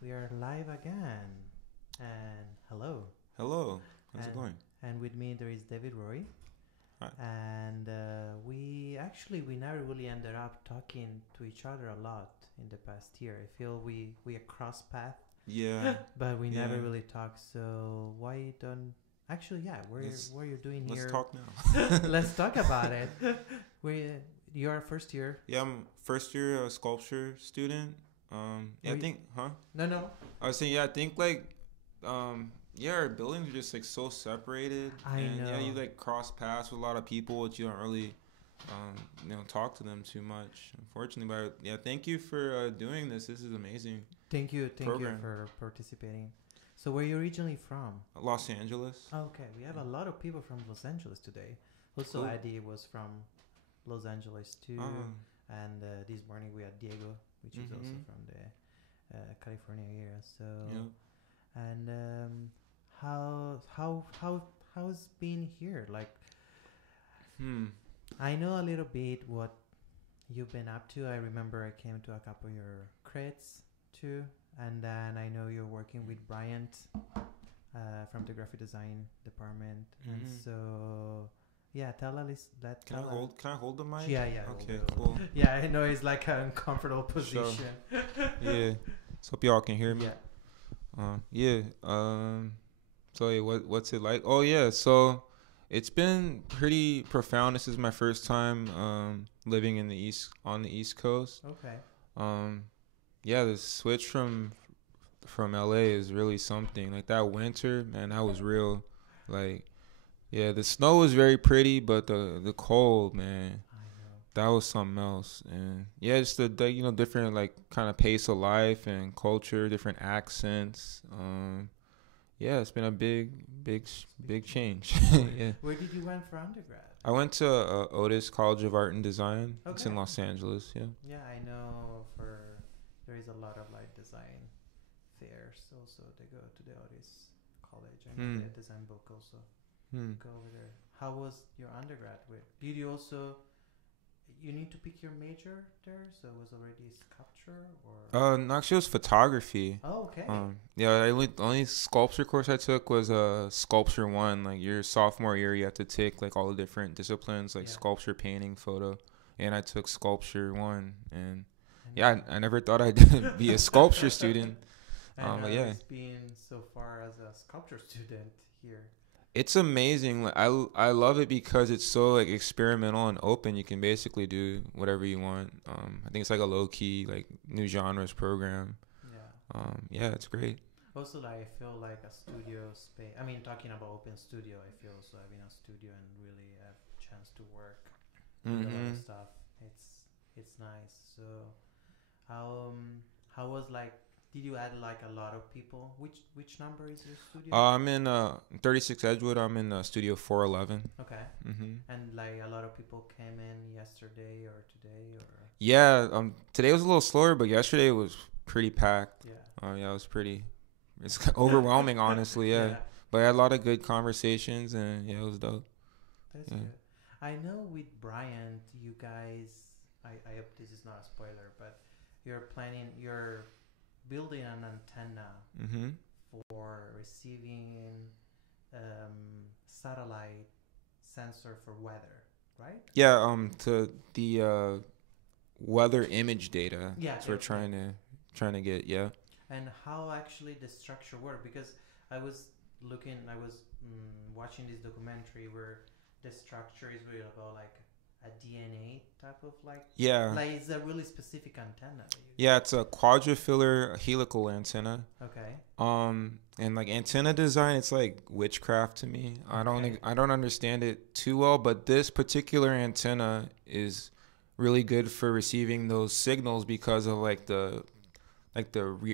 We are live again. And hello. Hello, how's it And going? and with me there is David Roy. Hi. And we never really ended up talking to each other a lot in the past year. I feel we cross path, Yeah, but we never yeah. really talked. So why don't actually yeah, Let's what you're doing let's here? talk now. Let's talk about it. We you're first year. Yeah, I'm first year sculpture student. Yeah, Were I you, think, huh? no no. I was saying, yeah, I think yeah, our buildings are just like so separated, I and yeah, you know. like cross paths with a lot of people, but you don't really, talk to them too much, unfortunately. But yeah, thank you for doing this. This is amazing Thank you program. for participating. So where are you originally from? Los Angeles. Okay, we have a lot of people from Los Angeles today. Also, Cool. Adi was from Los Angeles too, Oh. and this morning we had Diego, which is also Mhm. from the California area. So, Yeah. and how's been here? Like, Hmm. I know a little bit what you've been up to. I remember I came to a couple of your crits too, and then I know you're working with Bryant from the graphic design department, and Mhm. so yeah, tell us that. Can I hold? Can I hold the mic? Yeah, yeah, hold Okay, it, hold cool. it. Yeah, I know it's like an uncomfortable Sure. position. Yeah. So hope y'all can hear me. Yeah. Yeah. So yeah, what's it like? Oh yeah. So it's been pretty profound. This is my first time living in the East Coast. Okay. Um, yeah, the switch from LA is really something. Like that winter, man, that was real. Like yeah, the snow was very pretty, but the cold, man, I know. that was something else. And yeah, just the different like kind of pace of life and culture, different accents. Yeah, it's been a big change. Yeah, Where did you went for undergrad? I went to Otis College of Art and Design. It's in Okay. Los Angeles. Yeah. Yeah, I know. For there is a lot of like design fairs. Also, they go to the Otis College. I know Hmm. the design book also Hmm. go over there. How was your undergrad? Did you also you need to pick your major there? So it was already sculpture or? No, actually, it was photography. Oh, okay. Yeah, the only sculpture course I took was sculpture one. Like your sophomore year, you have to take like all the different disciplines, like Yeah. sculpture, painting, photo, and I took sculpture one. And And yeah, I never thought I'd be a sculpture student. and But yeah, it's been so far as a sculpture student here. it's amazing. Like I love it because it's so like experimental and open. You can basically do whatever you want. I think it's like a low key like new genres program. Yeah. Yeah, it's great. Also, like, I feel like a studio space. I mean, talking about open studio, I feel also having a studio and really have chance to work with a lot of Mm-hmm. stuff. It's nice. So, how how was like? Did you add like a lot of people? Which number is your studio? I'm in 36 Edgewood. I'm in Studio 411. Okay. Mm-hmm. And like a lot of people came in yesterday or today or Yeah. Today was a little slower, but yesterday was pretty packed. yeah. Yeah, it was pretty. It's overwhelming, honestly. Yeah. Yeah, But I had a lot of good conversations, and yeah, it was dope. that's Yeah. good. I know with Bryant, you guys. I hope this is not a spoiler, but you're building an antenna Mm-hmm. for receiving satellite sensor for weather, right? Yeah. To the weather image data. Yeah, That's what we're trying to get. Yeah. and how actually the structure work because I was watching this documentary where the structure is really about like a DNA type of Yeah. like it's a really specific antenna that you Yeah, it's a quadrifilar helical antenna. okay And like antenna design, it's like witchcraft to me. Okay. I don't understand it too well, but this particular antenna is really good for receiving those signals because of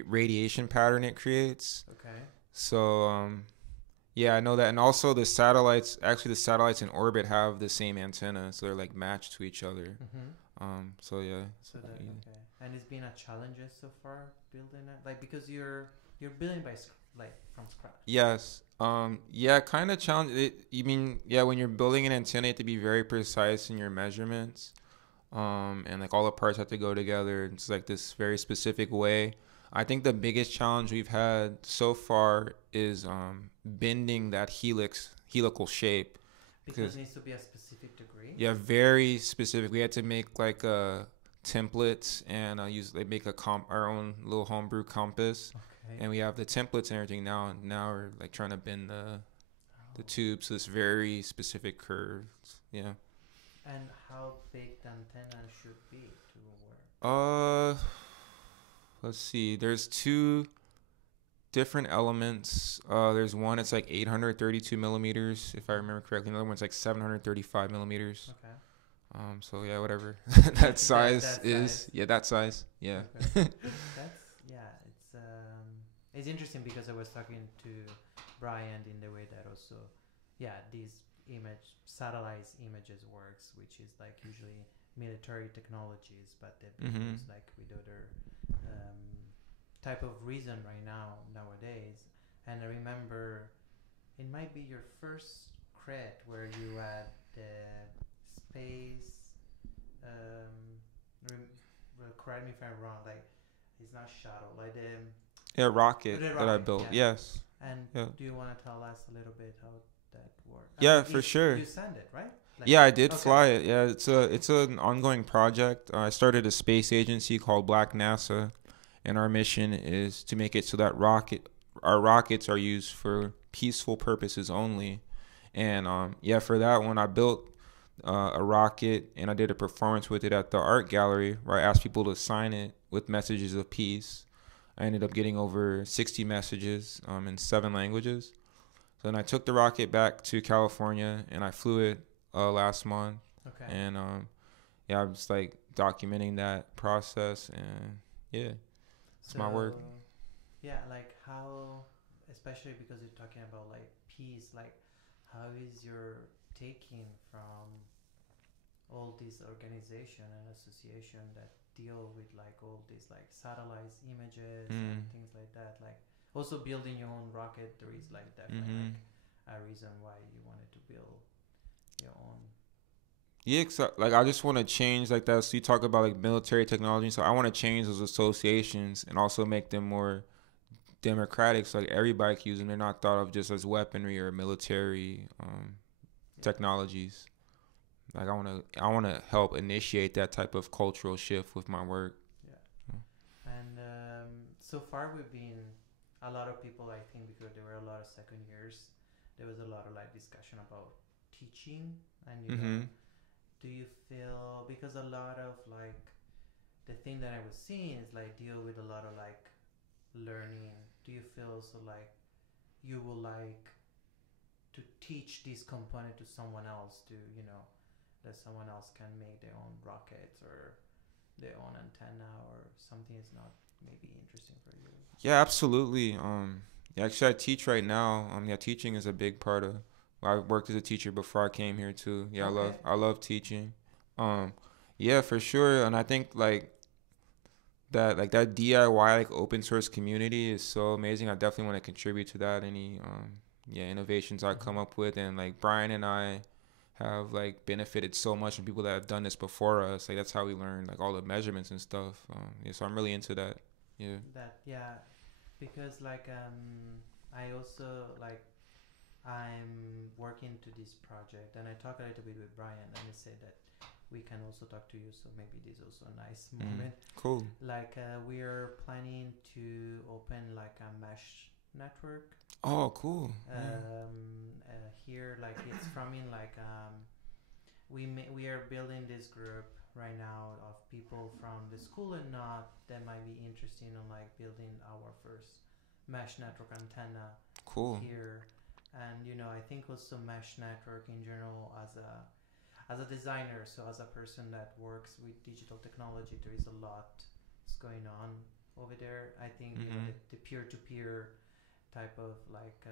radiation pattern it creates. okay So yeah, I know that, and also the satellites in orbit have the same antenna, so they're like matched to each other. mm-hmm. So yeah. So that okay and it's been a challenge so far building it like because you're building like from scratch Yes. Yeah, kind of challenge it. You mean, yeah, when you're building an antenna, you have to be very precise in your measurements. And like all the parts have to go together. It's like this very specific way. I think the biggest challenge we've had so far is bending that helical shape. Because it needs to be a specific degree. Yeah, very specific. We had to make like templates and use like make our own little homebrew compass, Okay. and we have the templates and everything now. And now we're like trying to bend the tubes to this very specific curves. Yeah. And how big the antenna should be to work? Let's see. There's two different elements. There's one it's like 832 millimeters, if I remember correctly. Another one's like 735 millimeters. Okay. So yeah, whatever that size is. Yeah, that size. Yeah. Okay. It's interesting because I was talking to Brian in the way that also, these satellite images works, which is like usually military technologies, but they've been used like with other type of reason nowadays. And I remember it might be your first cred where you had the space. Correct me if I'm wrong. Like it's not shuttle, like the rocket the that I built. yeah. Yes. And do you want to tell us a little bit how that works? Yeah, for sure. You send it, right? Like, yeah, I did fly it. Yeah, it's an ongoing project. I started a space agency called Black NASA, and our mission is to make it so that our rockets are used for peaceful purposes only. And for that one, I built a rocket, and I did a performance with it at the art gallery where I asked people to sign it with messages of peace. I ended up getting over 60 messages in 7 languages. So then I took the rocket back to California, and I flew it last month. Okay. And I'm just like documenting that process, and it's my work. Yeah, like how, especially because you're talking about like peace, like how is your taking from all these organization and association that deal with like all these like satellite images and things like that, like also building your own rocket, there is like definitely like a reason why you wanted to build your own. Yeah, like I just want to change like that. So you talk about like military technology, so I want to change those associations and also make them more democratic, so like everybody can use them. They're not thought of just as weaponry or military technologies. Like I want to help initiate that type of cultural shift with my work. Yeah. And so far we've been a lot of people, I think, because there were a lot of second years, there was a lot of like discussion about teaching, and you know, do you feel, because a lot of like the thing that I was seeing is like deal with a lot of like learning, do you feel so like you will like to teach this component to someone else, to that someone else can make their own rockets or their own antenna or something is not maybe interesting for you? Yeah, absolutely. Actually, I teach right now. Teaching is a big part of. I worked as a teacher before I came here too. Yeah, Okay. I love teaching. Yeah, for sure. And I think like that DIY like open source community is so amazing. I definitely want to contribute to that. Any innovations I come up with, and like Brian and I have like benefited so much from people that have done this before us. Like that's how we learn like all the measurements and stuff. So I'm really into that. Yeah. Because like I also like I'm working to this project, and I talk a little bit with Brian, and he said that we can also talk to you, so maybe this is also a nice moment. Cool. Like we are planning to open like a mesh network. Oh, cool. Here, like it's from in like we are building this group right now of people from the school and not that might be interested in like building our first mesh network antenna. Cool. Here, and I think also mesh network in general as a designer, so as a person that works with digital technology, there is a lot that's going on over there. I think the peer-to-peer type of like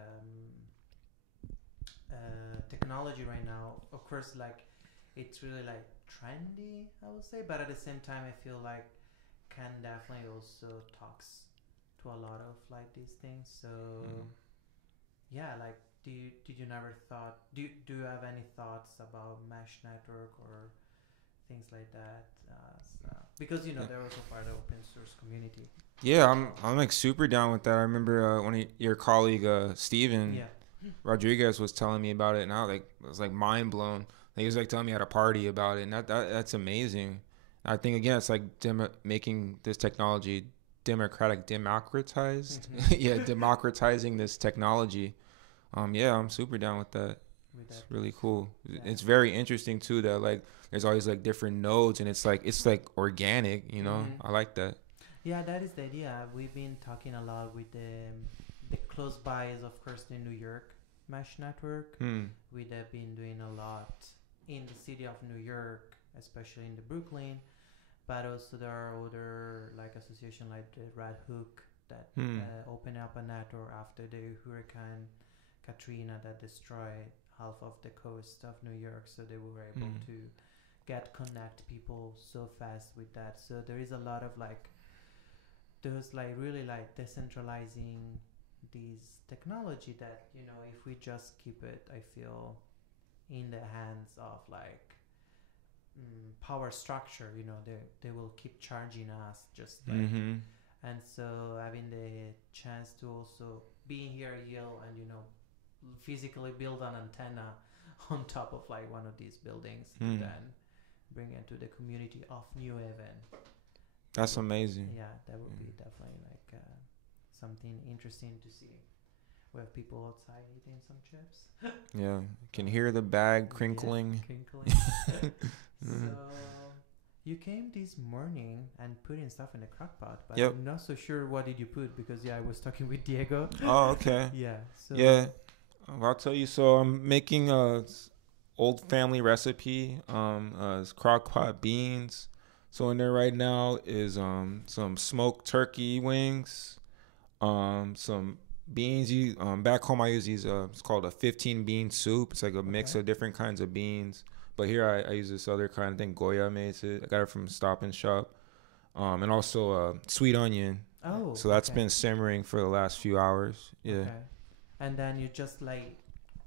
technology right now, of course, like it's really like trendy, I would say, but at the same time I feel like can definitely also talks to a lot of like these things. So yeah, like did you never thought, do you have any thoughts about mesh network or things like that? Because they're also part of the open source community. Yeah, I'm like super down with that. I remember your colleague Steven Yeah. Rodriguez was telling me about it, and I was like mind blown. He was like telling me at a party about it, and that's amazing. I think again, it's like making this technology democratized. Yeah, democratizing this technology. Yeah, I'm super down with that. It's really cool. Yeah. It's very interesting too that like there's always like different nodes, and it's like organic. I like that. Yeah, that is the idea. We've been talking a lot with the close by is of course the New York mesh network. We have been doing a lot in the city of New York, especially in the Brooklyn, but also there are other like association like the Red Hook that opened up a network after the Hurricane Katrina that destroyed half of the coast of New York, so they were able to connect people so fast with that. So there is a lot of like those like really like decentralizing these technology that if we just keep it, I feel, in the hands of like power structure, they will keep charging us just like and so having the chance to also be here at Yale and physically build an antenna on top of like one of these buildings to then bring it to the community of New Haven. That's amazing. Yeah, that would be definitely like something interesting to see. We have people outside eating some chips. Yeah, can hear the bag crinkling. Yeah, crinkling. So you came this morning and putting stuff in the crock pot, but I'm not so sure what did you put because I was talking with Diego. Oh, okay. Yeah. So yeah, I'll tell you. So I'm making a old family recipe. It's crock pot beans. So in there right now is some smoked turkey wings, some beans. Back home I use these. It's called a 15 bean soup. It's like a mix of different kinds of beans. But here I use this other kind. I think Goya makes it. I got it from Stop and Shop. And also sweet onion. Oh. So that's been simmering for the last few hours. Yeah. Okay. And then you just like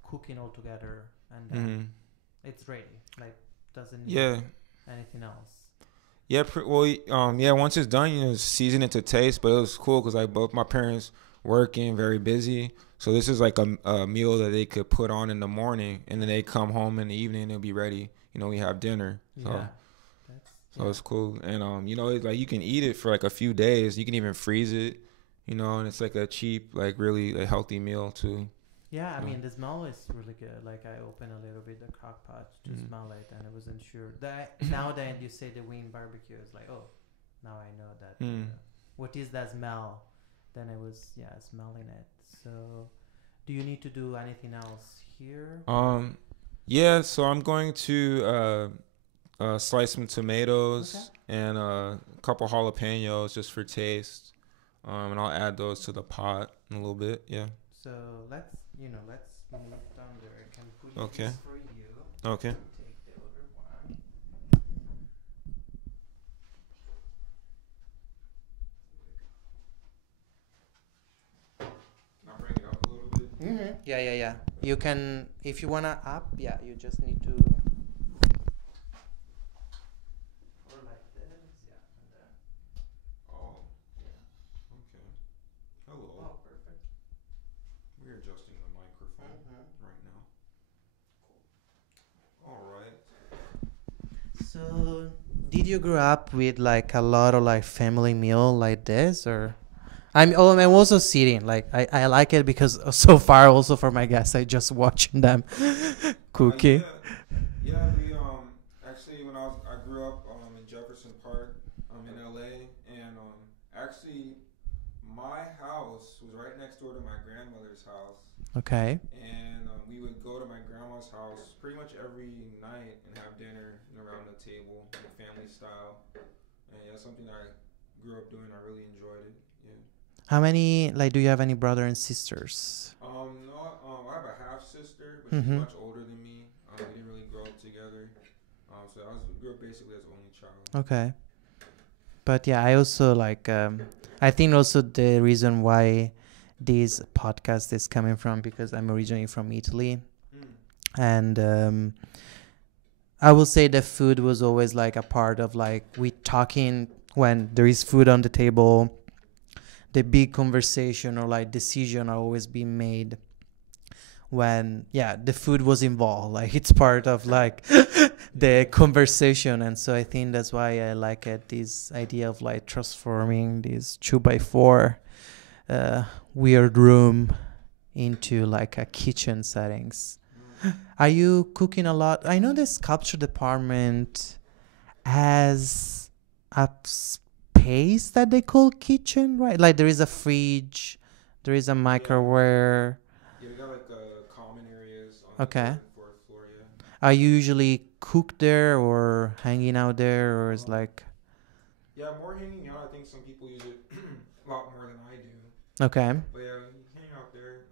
cooking all together, and then it's ready. Like doesn't need anything else. Yeah, once it's done, season it to taste. But it was cool because like both my parents working, very busy. So this is like a meal that they could put on in the morning, and then they come home in the evening and it'll be ready. We have dinner. So, so it's cool. And it's like you can eat it for like a few days. You can even freeze it, and it's like a cheap, like really a healthy meal too. Yeah, I mean the smell is really good. Like I opened a little bit the crock pot to smell it, and I wasn't sure. That now that you say the wing barbecue, it's like, oh, now I know that. What is that smell? Then I was smelling it. So, do you need to do anything else here? Yeah. So I'm going to slice some tomatoes and a couple jalapenos just for taste, and I'll add those to the pot in a little bit. Yeah. So let's move down there. I can put this for you. Okay. Take the other one. Can I bring it up a little bit? Yeah. You can, if you wanna up, you just need to. Or like this, and then. Oh, okay. Hello. Oh, perfect. We're adjusting the microphone right now. Cool. All right. So, did you grow up with like a lot of like family meal like this, or? I'm also sitting like I like it because so far also for my guests I just watching them cooking. We actually when I grew up in Jefferson Park in LA, and actually my house was right next door to my grandmother's house. Okay. And we would go to my grandma's house pretty much every night and have dinner around the table, family style. And that's something that I grew up doing. I really enjoyed it. Yeah. How many, like, do you have any brothers and sisters? No, I have a half sister, but she's much older than me. We didn't really grow up together. So I grew up basically as the only child. Okay. But I also like, I think also the reason why this podcast is coming from, because I'm originally from Italy. And I will say the food was always like a part of like we talking when there is food on the table. The big conversation or like decision are always being made when the food was involved. Like it's part of like the conversation, and so I think that's why I like it. This idea of like transforming this 2x4 uh, weird room into like a kitchen settings. Are you cooking a lot? I know the sculpture department has a space that they call kitchen, right? Like there is a fridge, there is a microwave. Yeah, we got like common areas on Okay. the fourth floor. Yeah. Are you usually cook there or hanging out there, or is like Yeah, more hanging out. I think some people use it a lot more than I do. okay? But yeah, hang out there.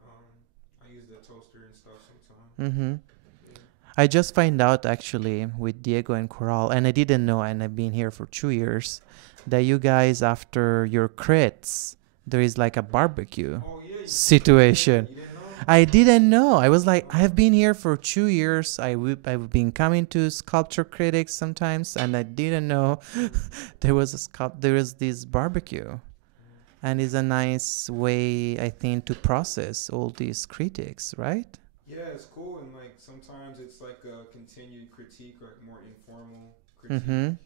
I use the toaster and stuff sometimes. Mm-hmm. Yeah. I just find out actually with Diego and Coral, and I didn't know, and I've been here for 2 years, that you guys after your crits, there is like a barbecue Oh yeah. situation. You didn't know? I didn't know. I was like, I've been here for 2 years. I've been coming to sculpture critics sometimes, and I didn't know there was there was this barbecue, and it's a nice way I think to process all these critics, right? Yeah, it's cool, and like sometimes it's like a continued critique, like more informal Mm-hmm. critique.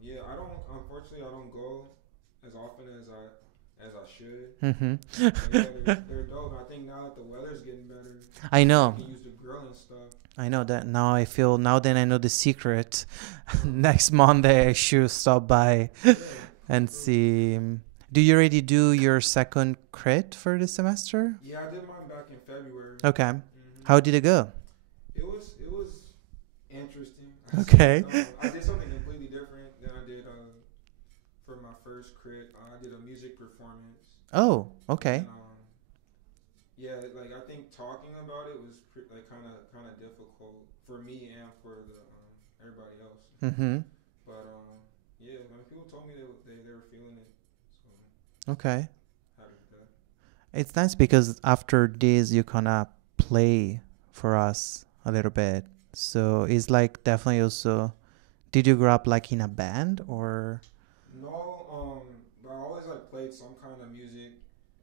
Yeah, I don't. Unfortunately, I don't go as often as I should. Mm-hmm. But yeah, they're dope. I think now that the weather's getting better, I know. you can use the grill and stuff. I know that now. I feel now. Then I know the secret. Next Monday I should stop by Yeah, and true. see. Do you already do your second crit for the semester? Yeah, I did mine back in February. Okay. Hmm. How did it go? It was interesting. Okay. I did something completely different than I did for my first crit. I did a music performance. Oh, okay. And, yeah, like I think talking about it was like kind of difficult for me and for the everybody else. Mm-hmm. But yeah, I mean, people told me they were feeling it, so Okay. happy with that. It's nice because after this you kinda play for us a little bit. So it's like definitely also. Did you grow up like in a band or? No, but I always like played some kind of music.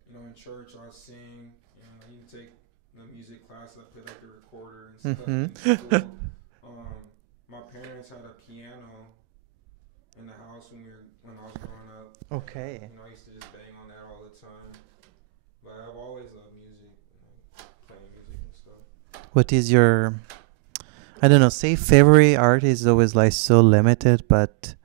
You know, in church I sing. You know, I used to take the music class. I played like the recorder and stuff Mm-hmm. in school. My parents had a piano in the house when I was growing up. Okay. You know, I used to just bang on that all the time. But I've always loved music, playing music and stuff. What is your? I don't know. Say favorite art is always like so limited, but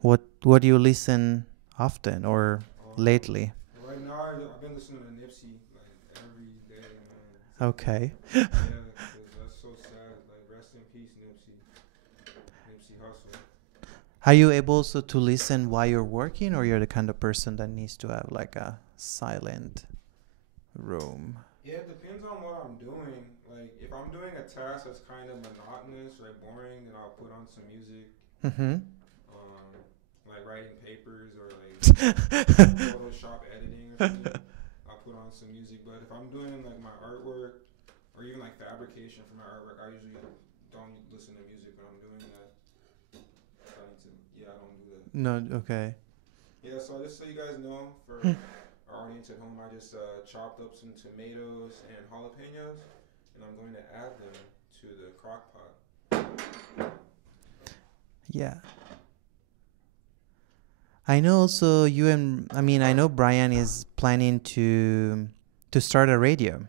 what do you listen often or lately? Right now, I've been listening to Nipsey like every day, man. Okay. Yeah, 'cause that's so sad. Like, rest in peace, Nipsey Hussle. Are you able also to listen while you're working, or you're the kind of person that needs to have like a silent room? Yeah, it depends on what I'm doing. Like, if I'm doing a task that's kind of monotonous or boring, then I'll put on some music. Mm-hmm. Like writing papers or like Photoshop editing or something. I'll put on some music. But if I'm doing like my artwork or even like fabrication for my artwork, I usually don't listen to music when I'm doing that. I don't do that. No. Okay. Yeah, so just so you guys know, for our audience at home, I just chopped up some tomatoes and jalapenos, and I'm going to add them to the crock pot. Yeah. I know also you and I know Brian is planning to start a radio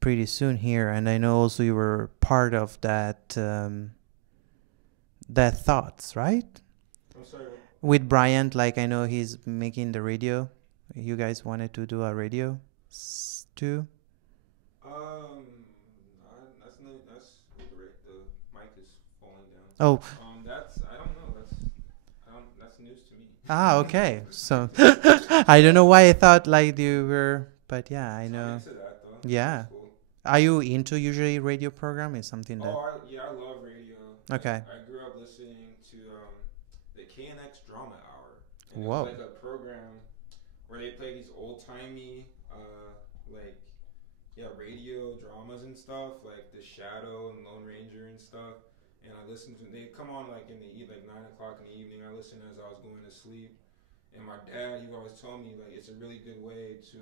pretty soon here, and I know also you were part of that thoughts, right? I'm sorry. With Brian, like I know he's making the radio. You guys wanted to do a radio too? That's the mic is falling down. Oh, I don't know. That's news to me. okay. So I don't know why I thought like you were, but yeah, I I'm know. into that though. Yeah. That's cool. Are you into usually radio program? Is something that I love radio. okay? I grew up listening to the KNX Drama Hour. And Whoa. It was like a program where they play these old timey like radio dramas and stuff, like The Shadow and Lone Ranger and stuff. And I listen to they come on like in the like 9 o'clock in the evening. I listen as I was going to sleep. And my dad, he always told me like it's a really good way to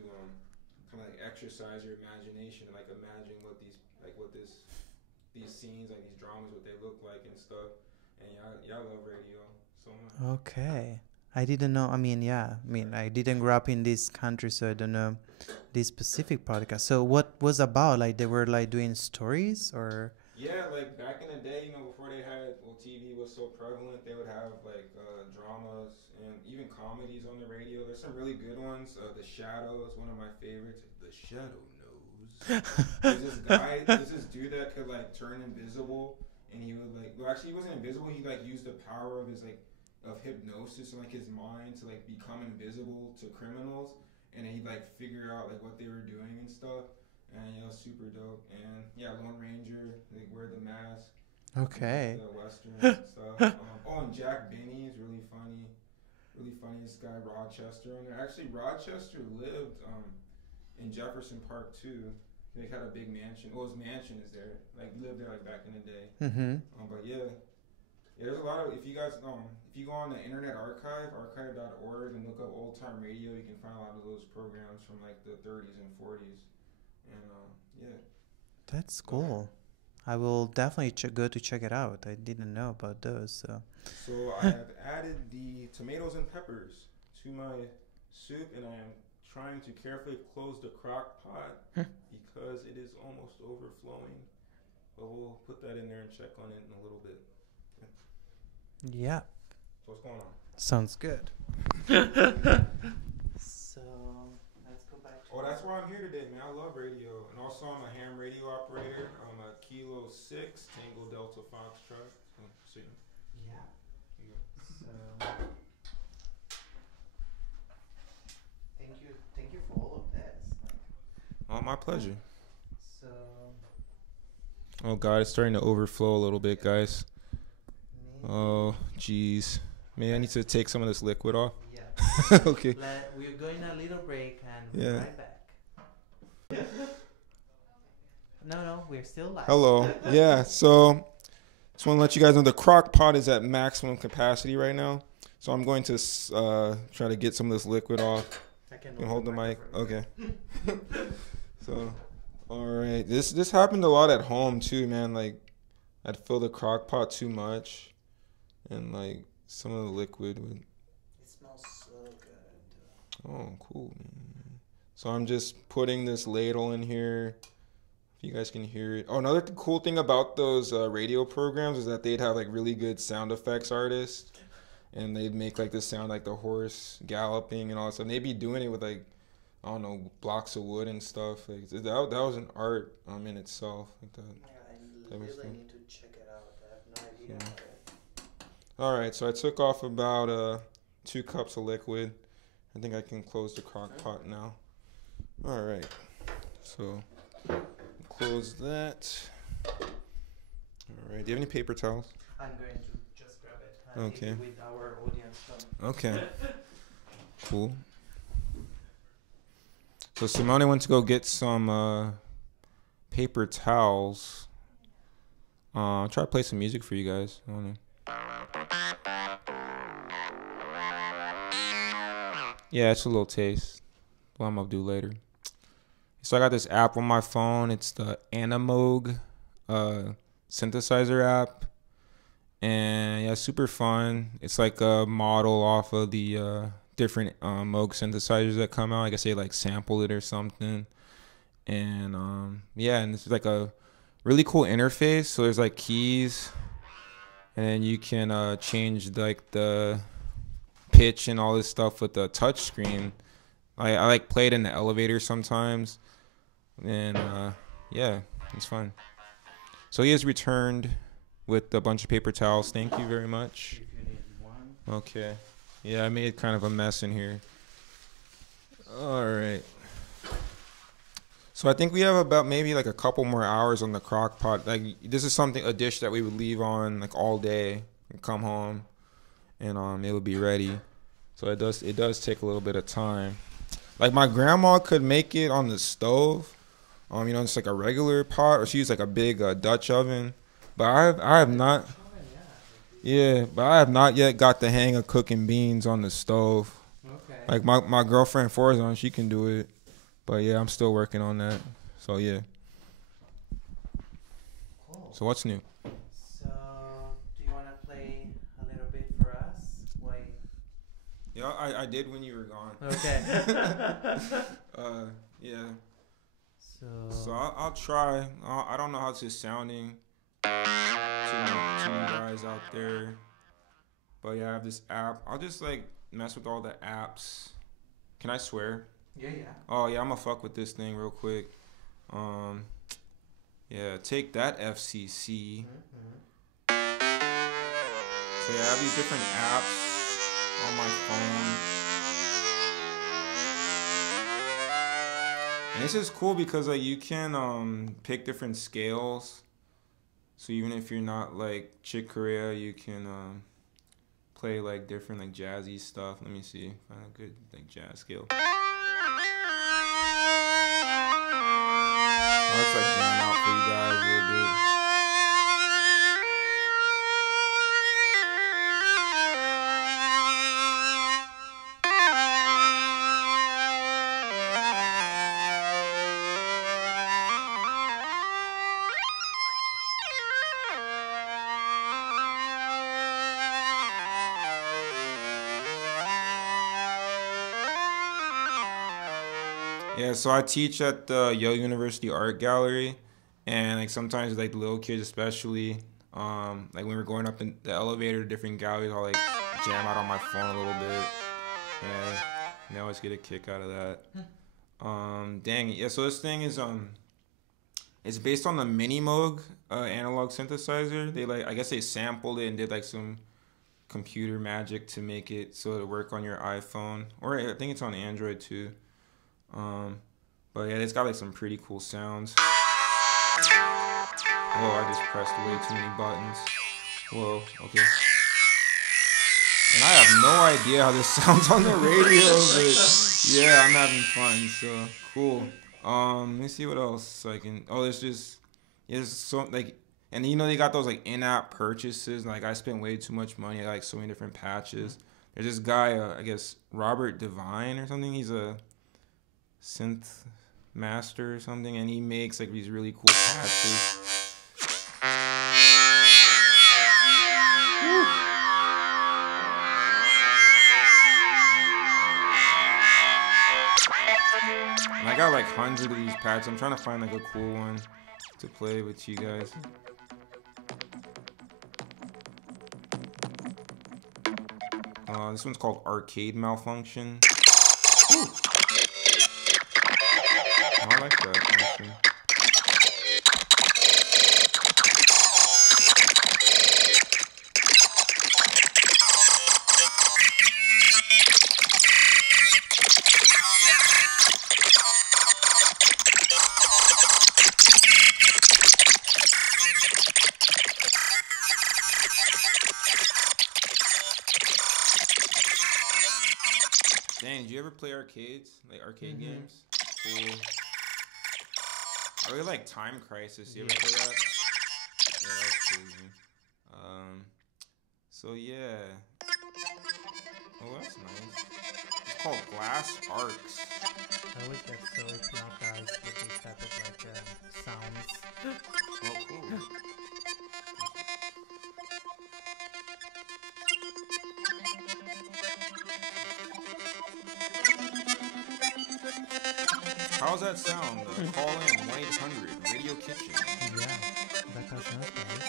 kind of like exercise your imagination and like imagine what these scenes like these dramas what they look like and stuff. And yeah, I love radio so much. Okay. I didn't know. I mean, yeah. I mean, I didn't grow up in this country, so I don't know this specific podcast. So what was about? Like they were like doing stories or? Yeah, like back in the day, before TV was so prevalent, they would have like dramas and even comedies on the radio. There's some really good ones. The Shadow is one of my favorites. The Shadow knows. There's this dude that could like turn invisible, and he would like. Well, actually, he wasn't invisible. He like used the power of his like of hypnosis and like his mind to like become invisible to criminals, and then he'd like figure out like what they were doing and stuff. And yeah, super dope. And yeah, Lone Ranger, they wear the mask. Okay. The westerns and stuff. And Jack Benny is really funny. Really funny. This guy Rochester on there. Actually, Rochester lived in Jefferson Park too. They had a big mansion. Well, his mansion is there. Like lived there like back in the day. Mm-hmm. But yeah, there's a lot of. If you guys if you go on the Internet Archive, archive.org, and look up old time radio, you can find a lot of those programs from like the 30s and 40s. And yeah. That's cool. I will definitely go to check it out. I didn't know about those. So I have added the tomatoes and peppers to my soup, and I am trying to carefully close the crock pot because it is almost overflowing. But we'll put that in there and check on it in a little bit. Yeah. So what's going on? Sounds good. So let's go back. Oh, that's why I'm here today, man. I love radio. And also I'm a ham radio operator. I'm a Kilo 6 Tango Delta Foxtrot. See. Yeah. Here you go. So thank you for all of this. Oh, my pleasure. So Oh God, it's starting to overflow a little bit, guys. Oh, jeez. May I need to take some of this liquid off? Yeah. Okay. We're going a little break and Yeah. we're right back. No, we're still live. Hello. Yeah, so just want to let you guys know the crock pot is at maximum capacity right now. So I'm going to try to get some of this liquid off. I can hold the mic. Okay. So, all right. This happened a lot at home too, man. Like, I'd fill the crock pot too much, and like some of the liquid would. It smells so good. Oh, cool, man. So I'm just putting this ladle in here. If you guys can hear it. Oh, another cool thing about those radio programs is that they'd have like really good sound effects artists, and they'd make like the sound like the horse galloping and all that stuff. And they'd be doing it with like, I don't know, blocks of wood and stuff. Like that was an art in itself. Like that. Yeah, I really need to check it out. I have no idea. Yeah. All right, so I took off about 2 cups of liquid. I think I can close the crock pot now. All right, so close that. All right, do you have any paper towels? I'm going to just grab it. Okay. With our audience. Okay. Cool. So Simone went to go get some paper towels. I'll try to play some music for you guys. I don't know. Yeah, it's a little taste. What I'm gonna do later. So I got this app on my phone. It's the Animoog synthesizer app. And yeah, super fun. It's like a model off of the different Moog synthesizers that come out. I guess they like sample it or something. And yeah, and it's like a really cool interface. So there's like keys, and then you can change like the pitch and all this stuff with the touch screen. I like play it in the elevator sometimes, and yeah, it's fun. So he has returned with a bunch of paper towels. Thank you very much. If you need one. Okay. Yeah, I made kind of a mess in here. All right. So I think we have about maybe like a couple more hours on the crock pot. Like this is a dish that we would leave on like all day and come home, and it would be ready. So it does take a little bit of time. Like my grandma could make it on the stove, It's like a regular pot, or she used like a big Dutch oven. But I have not. Yeah, but I have not yet got the hang of cooking beans on the stove. Okay. Like my girlfriend Forzon, she can do it. But yeah, I'm still working on that. So yeah. Cool. So what's new? So, do you want to play a little bit for us? Why? Yeah, I did when you were gone. Okay. Yeah. So I'll try. I don't know how it's sounding to you guys out there. But yeah, I have this app. I'll just like mess with all the apps. Can I swear? yeah. Oh yeah, I'm gonna fuck with this thing real quick. Yeah, take that FCC. So yeah, I have these different apps on my phone. And this is cool because like you can pick different scales. So even if you're not like Chick Corea, you can play like different like jazzy stuff. Let me see. Find a good like jazz scale. Let's like jam out for you guys a little bit. Yeah, so I teach at the Yale University Art Gallery, and like sometimes like the little kids especially, like when we're going up in the elevator to different galleries, I'll like jam out on my phone a little bit. Yeah, they always get a kick out of that. Dang, yeah. So this thing is it's based on the Mini Moog analog synthesizer. They like I guess they sampled it and did like some computer magic to make it so it'll work on your iPhone, or I think it's on Android too. But yeah, it's got like some pretty cool sounds. Oh, I just pressed way too many buttons. Whoa, okay. And I have no idea how this sounds on the radio, but yeah, I'm having fun, so cool. Let me see what else I can. Oh, there's so like, and they got those like in-app purchases. Like I spent way too much money. I got like so many different patches. There's this guy, I guess Robert Devine or something. He's a synth master or something, and he makes like these really cool patches. And I got like hundreds of these patches. I'm trying to find like a cool one to play with you guys. This one's called Arcade Malfunction. Woo. Oh, I like that actually. Dang, did you ever play arcades? Like arcade games? Cool. I really like Time Crisis. You ever play that? Yeah, that was cool, man. So yeah. Oh, that's nice. It's called Glass Arcs. I always get so hypnotized with this type of like sounds. Oh, cool. How's that sound? Call in 1-800 Radio Kitchen. Yeah, that does sound nice.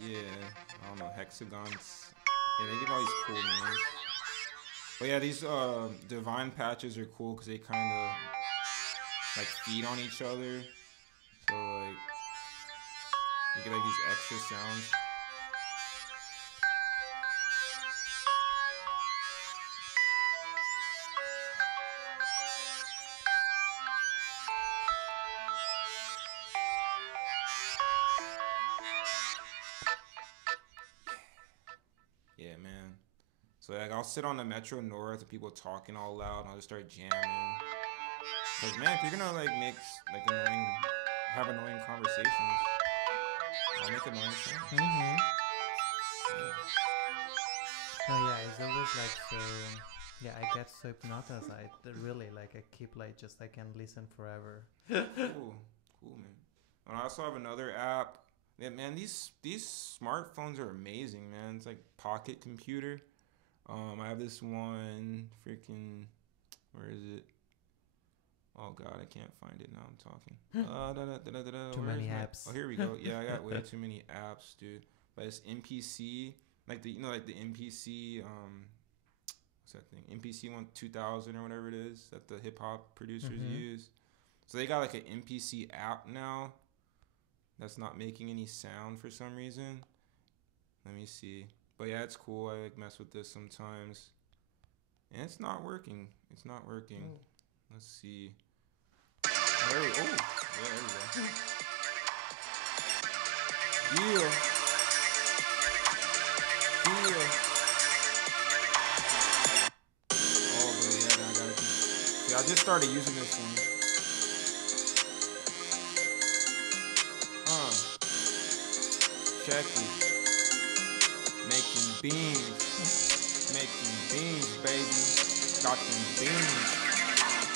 Yeah, I don't know, hexagons. Yeah, they give all these cool names. But yeah, these divine patches are cool because they kind of like feed on each other. So like you get like these extra sounds. So like I'll sit on the Metro North and people talking all loud, and I'll just start jamming. Cause man, if you're gonna like make like have annoying conversations, I'll make annoying sounds. Mm-hmm. Yeah. No, yeah, it's always like so. Yeah, I get so hypnotized. I really like. I keep like just I can listen forever. Cool, cool, man. And I also have another app. Yeah, man, these smartphones are amazing, man. It's like pocket computer. I have this one freaking. Where is it? Oh God, I can't find it now. I'm talking. Too many apps. Oh, here we go. Yeah, I got way too many apps, dude. But it's MPC, like the like the MPC. What's that thing? MPC 2000 or whatever it is that the hip hop producers use. So they got like an MPC app now. That's not making any sound for some reason. Let me see. But yeah, it's cool. I like mess with this sometimes. And it's not working. It's not working. Oh. Let's see. Oh, there we go. Yeah. Oh, but yeah, I gotta keep. See, I just started using this one. Check it. Making beans, baby. Got them beans.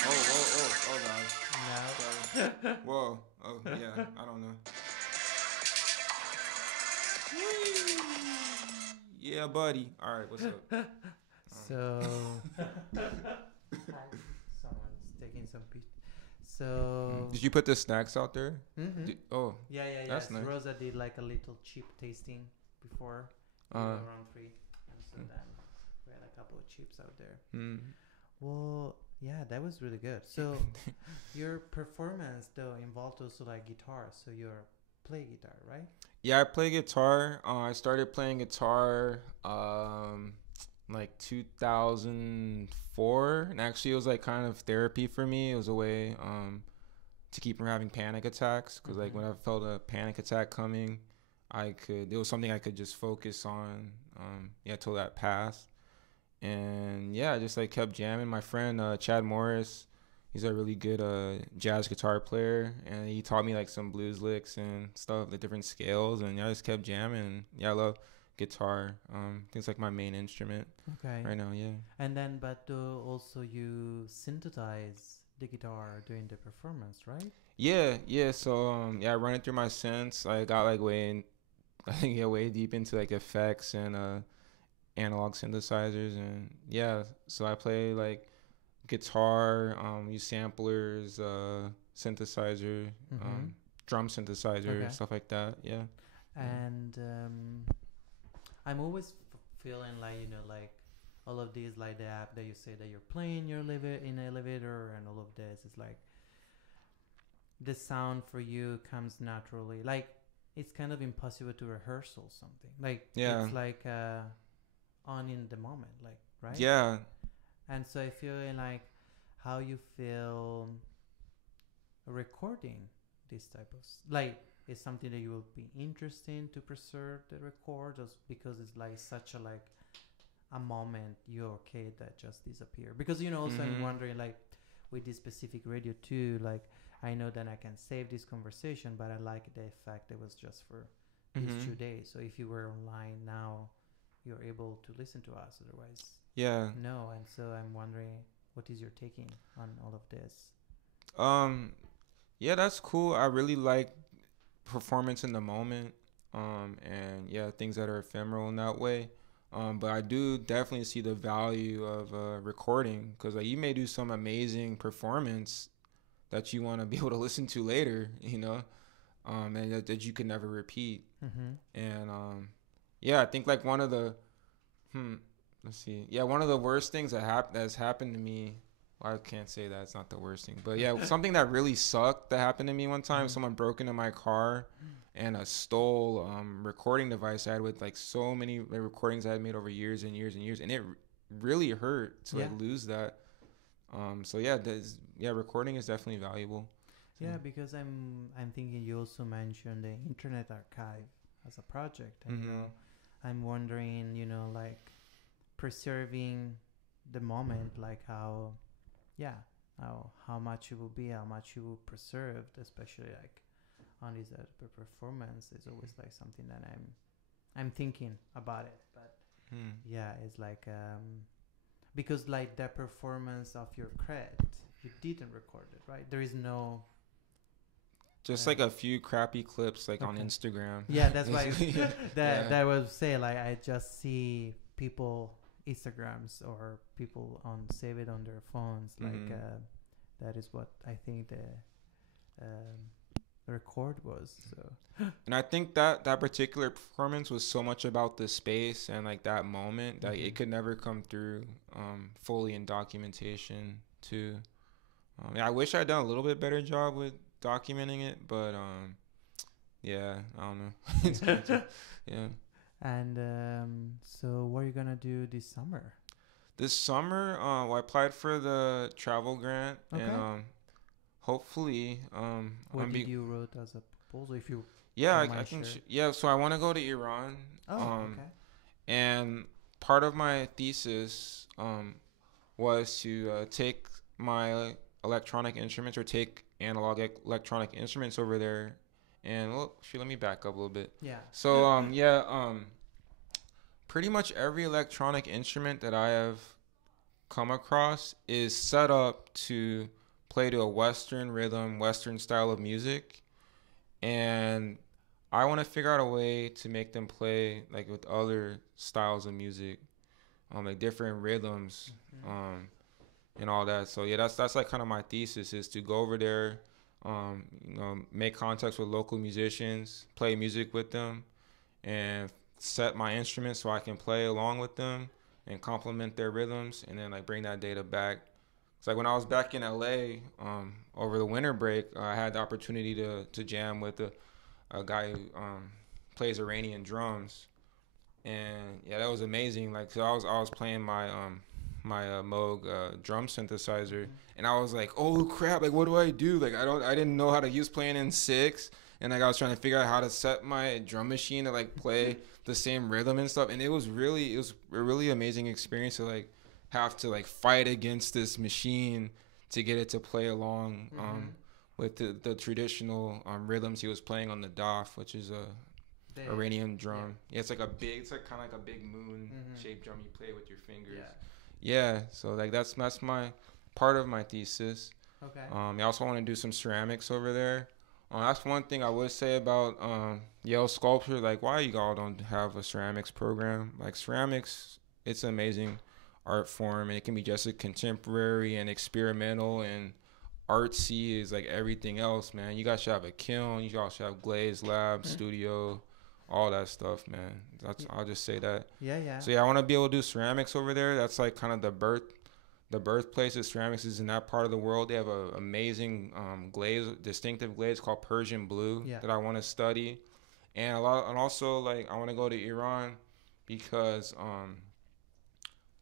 Oh, guys. No. Whoa. Oh, yeah. I don't know. Yeah, buddy. All right, what's up? So, someone's taking some pictures. So, did you put the snacks out there? mm-hmm. Yeah. That's So nice. Rosa did like a little chip tasting before around 3, and so then we had a couple of chips out there. Well, yeah, that was really good. So, your performance though involved also like guitar. So you play guitar, right? Yeah, I play guitar. I started playing guitar like 2004, and actually it was like kind of therapy for me. It was a way to keep from having panic attacks, because like when I felt a panic attack coming, it was something I could just focus on till that passed. And yeah, I just like kept jamming. My friend Chad Morris, he's a really good jazz guitar player, and he taught me like some blues licks and stuff, the different scales, and I just kept jamming. And yeah, I love guitar. It's like my main instrument right now. Yeah. And then, but also you synthesize the guitar during the performance, right? Yeah. So I run it through my synths. I got like way deep into like effects and analog synthesizers, and yeah. So I play like guitar, use samplers, synthesizer, drum synthesizer, stuff like that. Yeah. And I'm always feeling like like all of these, like the app that you say that you're playing your in elevator and all of this is like the sound for you comes naturally. Like it's kind of impossible to rehearse or something. Like it's like on in the moment, like right? Yeah. And so I feel like how you feel recording this type of like is something that you will be interested to preserve the record, just because it's like such a moment that just disappear. Because also I'm wondering, like with this specific radio too, like I know that I can save this conversation, but I like the effect it was just for these 2 days. So if you were online now, you're able to listen to us. Otherwise, no. And so I'm wondering, what is your taking on all of this? Yeah, that's cool. I really like performance in the moment, and things that are ephemeral in that way. But I do definitely see the value of recording, because like you may do some amazing performance that you want to be able to listen to later, and that you can never repeat. And I think like one of the one of the worst things that's happened to me. Well, I can't say that it's not the worst thing, but something that really sucked that happened to me one time. Someone broke into my car and stole recording device I had with like so many recordings I had made over years and years and years, and it really hurt to like lose that. Recording is definitely valuable. Yeah, because I'm thinking you also mentioned the Internet Archive as a project, and I'm wondering, like preserving the moment, like how, yeah, how much it will be, how much you will preserve, especially like on this performance is always like something that I'm thinking about it. But yeah, it's like because like the performance of your cred, you didn't record it, right? There is no just like a few crappy clips like on Instagram. Yeah, that's why that was say like I just see people Instagrams or people on save it on their phones like that is what I think the record was. So and I think that particular performance was so much about the space and like that moment that it could never come through fully in documentation too. I wish I'd done a little bit better job with documenting it, but yeah, I don't know. It's good to, yeah. And so what are you gonna do this summer? This summer, well, I applied for the travel grant, and hopefully, what did you wrote as a proposal? If you I can so I want to go to Iran. And part of my thesis was to take my electronic instruments or take analog electronic instruments over there. And let me back up a little bit. Yeah. So pretty much every electronic instrument that I have come across is set up to play to a Western rhythm, Western style of music, and I want to figure out a way to make them play like with other styles of music, like different rhythms, and all that. So yeah, that's like kind of my thesis is to go over there, make contacts with local musicians, play music with them, and set my instruments so I can play along with them and complement their rhythms, and then like bring that data back. It's like when I was back in LA over the winter break, I had the opportunity to jam with a guy who plays Iranian drums, and yeah, that was amazing. Like, so I was playing my Moog drum synthesizer, and I was like, oh crap, like what do I do? Like I didn't know how to use playing in 6, and like I was trying to figure out how to set my drum machine to like play the same rhythm and stuff, and it was a really amazing experience to like have to like fight against this machine to get it to play along with the traditional rhythms he was playing on the DAF, which is a Iranian drum. Yeah, it's like kind of like a big moon shaped drum you play with your fingers. Yeah, so like that's my part of my thesis. Okay. I also want to do some ceramics over there. That's one thing I would say about Yale Sculpture. Like, why you all don't have a ceramics program? Like, ceramics, it's an amazing art form, and it can be just as contemporary and experimental and artsy as like everything else, man. You guys should have a kiln. You guys should have glaze lab, studio, all that stuff, man. I'll just say that. Yeah. So yeah, I want to be able to do ceramics over there. That's like kind of the birthplace of ceramics is in that part of the world. They have an amazing distinctive glaze called Persian blue that I want to study, and also like I want to go to Iran because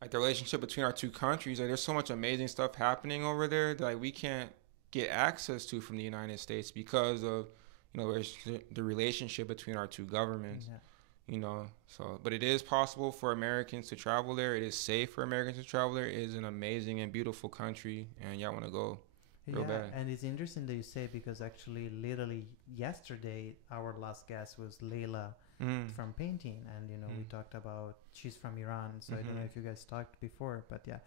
like the relationship between our two countries, like there's so much amazing stuff happening over there that like we can't get access to from the United States because of the relationship between our two governments. So but it is possible for Americans to travel there. It is safe for Americans to travel there. It is an amazing and beautiful country, and y'all want to go real bad. And it's interesting that you say, because actually literally yesterday our last guest was Leila from painting, and we talked about, she's from Iran, so I don't know if you guys talked before, but yeah,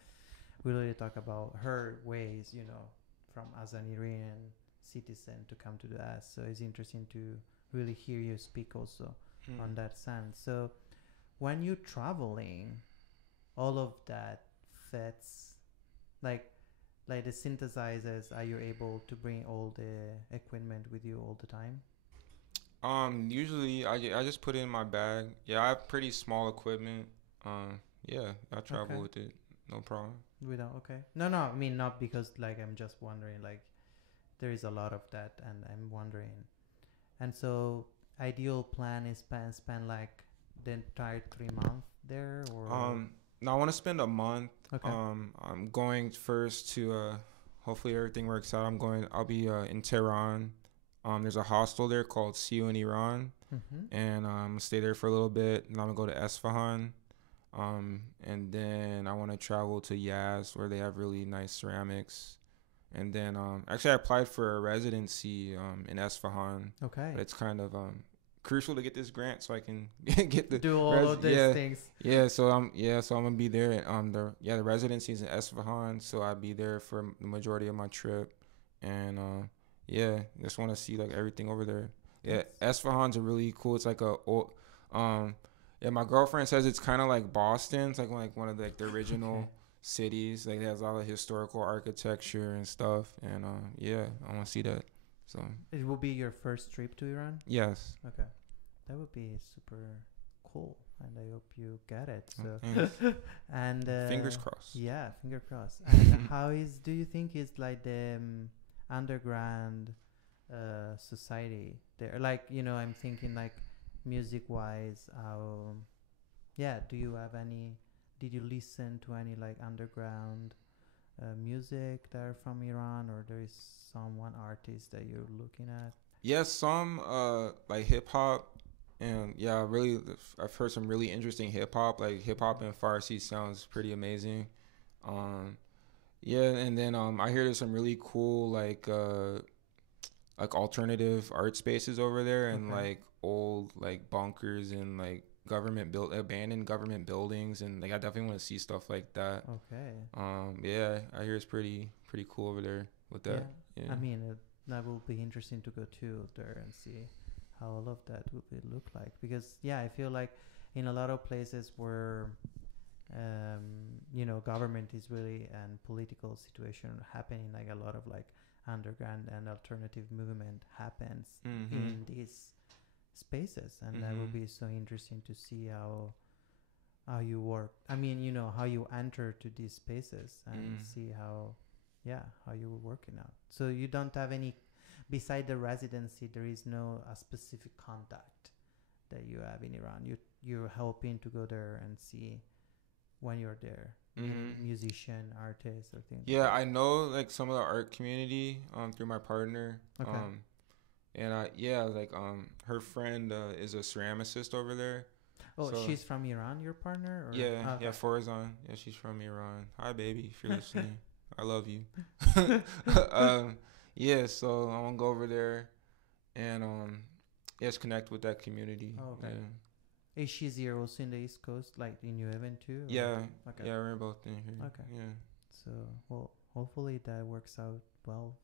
we really talk about her ways, from as an Iranian citizen to come to the US. So it's interesting to really hear you speak also on that sense. So when you're traveling, all of that fits, like the synthesizers, are you able to bring all the equipment with you all the time? Usually I just put it in my bag. Yeah, I have pretty small equipment. Yeah, I travel with it, no problem. No, I mean, not because like I'm just wondering, like there is a lot of that, and I'm wondering. And so ideal plan is spend like the entire 3 months there, or no, I want to spend a month. I'm going first to hopefully everything works out. I'll be in Tehran. There's a hostel there called See You in Iran, and I'm gonna stay there for a little bit, and I'm gonna go to Esfahan. And then I want to travel to Yaz where they have really nice ceramics. And then actually I applied for a residency in Esfahan. Okay. But it's kind of crucial to get this grant so I can get the do all of these things. So I'm gonna be there the residency is in Esfahan, so I'll be there for the majority of my trip. And just want to see like everything over there. Yeah, Esfahan's a really cool. It's like a old, my girlfriend says it's kind of like Boston. It's like one of the original cities. Like it has all the historical architecture and stuff. And I want to see that. So it will be your first trip to Iran? Yes. Okay. That would be super cool, and I hope you get it. So and fingers crossed. Yeah, finger crossed. And do you think is like the underground society there? Like, I'm thinking like music wise, do you have any, did you listen to any like underground music that are from Iran, or there is one artist that you're looking at? Yes, some like hip hop, and really I've heard some really interesting hip hop. Like hip hop in Farsi sounds pretty amazing. And then I hear there's some really cool like alternative art spaces over there, and like old like bunkers and like abandoned government buildings, and like I definitely want to see stuff like that. Okay. I hear it's pretty cool over there with that. Yeah. I mean, that will be interesting to go to there and see how all of that would look like, because I feel like in a lot of places where government is really and political situation happening, like a lot of like underground and alternative movement happens in these spaces, and that will be so interesting to see how you work. I mean, how you enter to these spaces and see how you were working out. So you don't have any, beside the residency, there is no specific contact that you have in Iran. You're hoping to go there and see when you're there, musician, artist, or things. Yeah, I know like some of the art community through my partner. Okay. And her friend is a ceramicist over there. Oh, so she's from Iran, your partner? Or? Yeah, Forzan. Yeah, she's from Iran. Hi, baby, if you're listening. I love you. So I want to go over there and just connect with that community. Oh, okay. Yeah. Is she here also in the East Coast, like in New Haven too? Or? Yeah. Okay. Yeah, we're both in here. Okay. Yeah. So, well, hopefully that works out well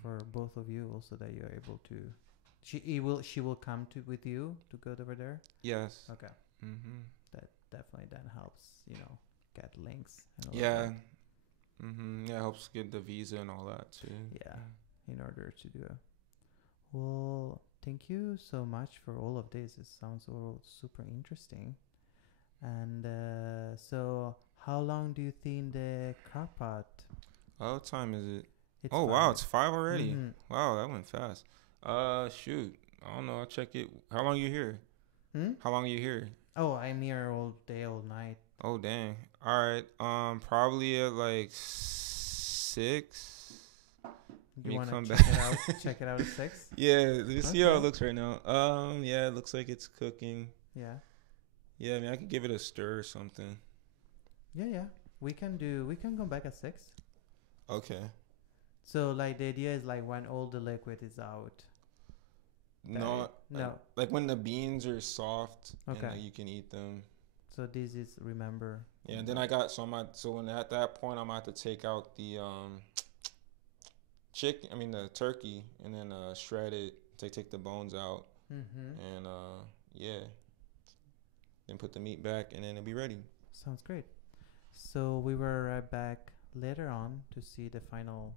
for both of you. Also, that you're able to. She will come with you to go over there. Yes. Okay. That definitely then helps. Get links. And all that. Yeah, helps get the visa and all that too. Yeah, in order to do it. Well, thank you so much for all of this. It sounds all super interesting. And so, how long do you think the crock pot? What time is it? It's 5. Wow, it's 5 already. Wow, that went fast. Shoot, I don't know. I'll check it. How long are you here? How long are you here? Oh, I'm here all day, all night. Oh, dang. All right. Probably at like 6. You want to check it out? Check it out at 6? Yeah. Let's see how it looks right now. Yeah, it looks like it's cooking. Yeah. Yeah, I mean, I could give it a stir or something. Yeah. We can go back at 6. Okay. So, like, the idea is like when all the liquid is out. No. Like when the beans are soft, okay, and you can eat them. So this is, remember. Yeah, and then at that point I'm about to take out the the turkey, and then shred it. Take the bones out, and then put the meat back, and then it'll be ready. Sounds great. So we were right back later on to see the final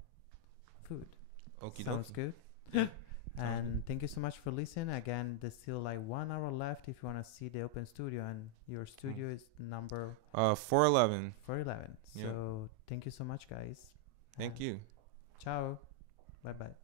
food. Okie Sounds dokie. good. And thank you so much for listening. Again, there's still like 1 hour left if you want to see the open studio, and your studio is number 411. 411. So thank you so much, guys. Thank you. Ciao. Bye.